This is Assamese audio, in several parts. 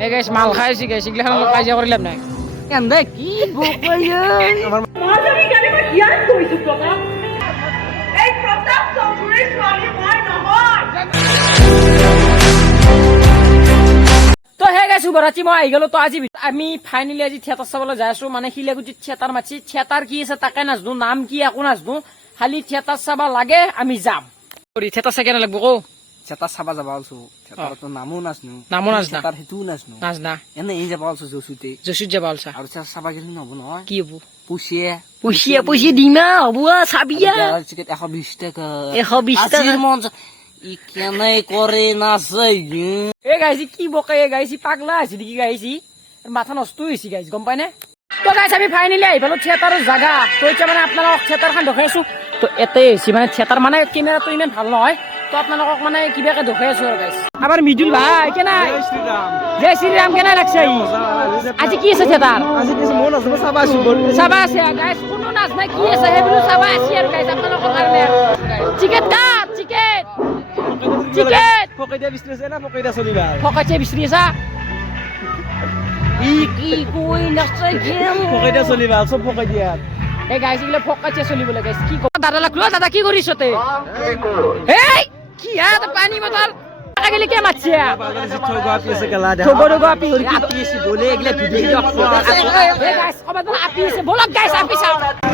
এই গাইস মাল খাইছি গাইস এগুলা কাজিয়া করিলাম না কেন্দে কি বকই আমার মাঝারি গানে মই জ্ঞান কইছো প্রতাপ এই প্রতাপ চৌধুরীর ছোৱালী মই নহয় তো হে গাইছ শুভৰাত্ৰি মই আহি গলো তো আজি আমি ফাইনেলি আজি থিয়েটাৰ চাবলৈ যাই আছো মানে শিলাগুটিত থিয়েটাৰ মাছি থিয়েটাৰ কি আছে তাকে নাজনো নাম কি একো নাজনো খালি থিয়েটাৰ চাবা লাগে আমি যাম থিয়েটাৰ চাই কেনে লাগব কো চেতা চাবা যাবা আলছো চেতাৰটো নামো নাজনো নামো নাজনা চেতাৰ হেতু নাজনো নাজনা এনে এই যাবা আলছো জসুতে জসুত যাবা আলছা আৰু চেতা চাবা গেলি নহব নহয় কি হব পুষিয়ে পুষি দিমা হব চাবিয়া টিকেট 120 টাকা 120 টাকা মন ই কেনে কৰে নাচাই এ গাইছি কি বকে এ গাইছি পাগলা আছে দেখি গাইছি মাথা নষ্ট হইছি গাইছ গম পাই না তো গাইছ আমি ফাইনালি আই ভালো থিয়েটাৰৰ জায়গা তো এতিয়া মানে আপোনালোকক থিয়েটাৰখন দেখাই আছো তো এতে হৈছে মানে থিয়েটাৰ মানে কেমেৰাটো ইমান ভাল নহয় তো আপোনালোকক মানে কিবাকে দেখাই আছো আৰু গাইছ আমাৰ মিডুল ভাই কেনে জয় শ্ৰীৰাম কেনে লাগছে আজি কি আছে থিয়েটাৰ আজি কিছু মন আছে চাবা আছে গাইছ কোনো নাচ নাই কি আছে সেইবোৰ চাবা আছে আৰু গাইছ আপোনালোকৰ কাৰণে টিকেট কাট টিকেট পকেটে বিছনেছে না পকেটে চলিবা ফকাচে বিচৰিছা ই কি কই নাচে গেম পকেটে চলিবা সব পকেট দিয়া এই গাইছ গিলা ফকাচে চলিব লাগে কি দাদা লাগলো দাদা কি কৰিছতে এই কি আত পানী বটল আগলি কে মাছে ঠগা পিছে গলা দে ঠগা পিছে আপিছে বলে এগলা ভিডিও এই গাইছ কবাদন আপিছে বলক গাইছ আপিছা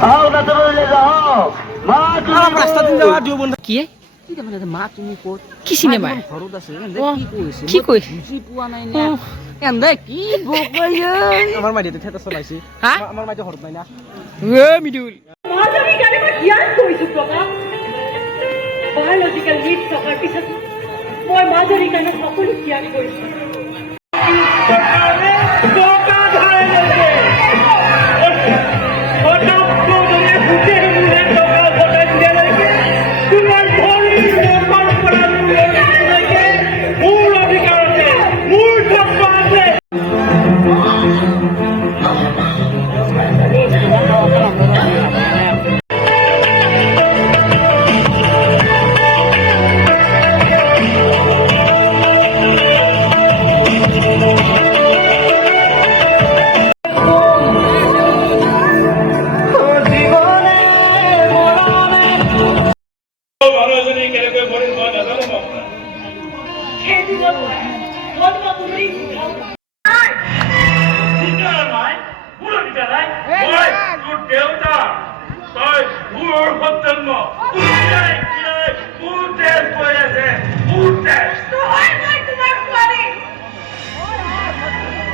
আও না তো বলে যাও মা আমার রাস্তা দিন যাওয়া দিও বন্ধ কি কি মানে মা তুমি কোত কি সিনেমা ঘরত আছে কি কই বুজি পোৱা নাই না এন্দে কি বকই আমার মাইতে থেতা চলাইছি হ্যাঁ আমার মাইতে ঘরত নাই না এ মিডুল মাঝারি গানে মই জ্ঞান কইছো প্রতাপ বায়োলজিক্যাল নিড থকাৰ পিছত মই মাঝাৰি গানে সকলো জ্ঞান কৰিছো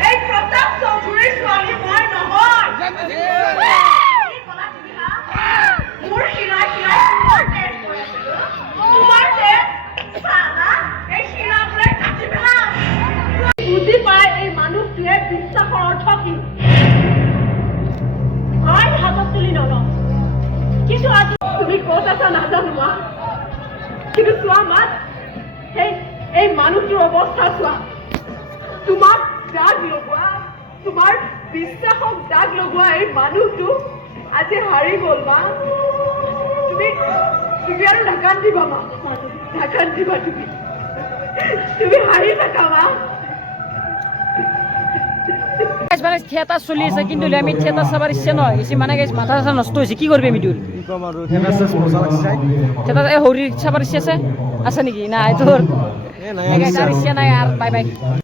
এই প্ৰতাপ চৌধুৰীৰ ছোৱালী মই নহয় মোৰ শিৰাই তোমাৰ চালা এই শিৰাবোৰে কাটি পেলাম বুজি পাই এই মানুহটোৱে বিশ্বাসৰ অৰ্থ কি আই হাতত তুলি নলওঁ কিন্তু আজি তুমি ক'ত আছা নাজানো মা কিন্তু চোৱা মা এই মানুহটোৰ অৱস্থা চোৱা তোমাক দাগ লগোৱা তোমাৰ বিশ্বাসক দাগ লগোৱা এই মানুহটো আজি হাৰি গ'ল মা তুমি আৰু নাকান্দিবা মা নাকান্দিবা তুমি হাৰি থাকা মা মানে থিয়েটাৰ চলি আছে কিন্তু আমি থিয়েটাৰ চাবৰ ইচ্ছা নহয় হৈছে মানে মাথা চাথা নষ্ট হৈছে কি কৰিবি মিডুল থিয়েটাৰ এই হৰিৰ চাবৰ ইচ্ছা আছে নেকি নাই তোৰ ইচ্ছা নাই আৰু বাই বাই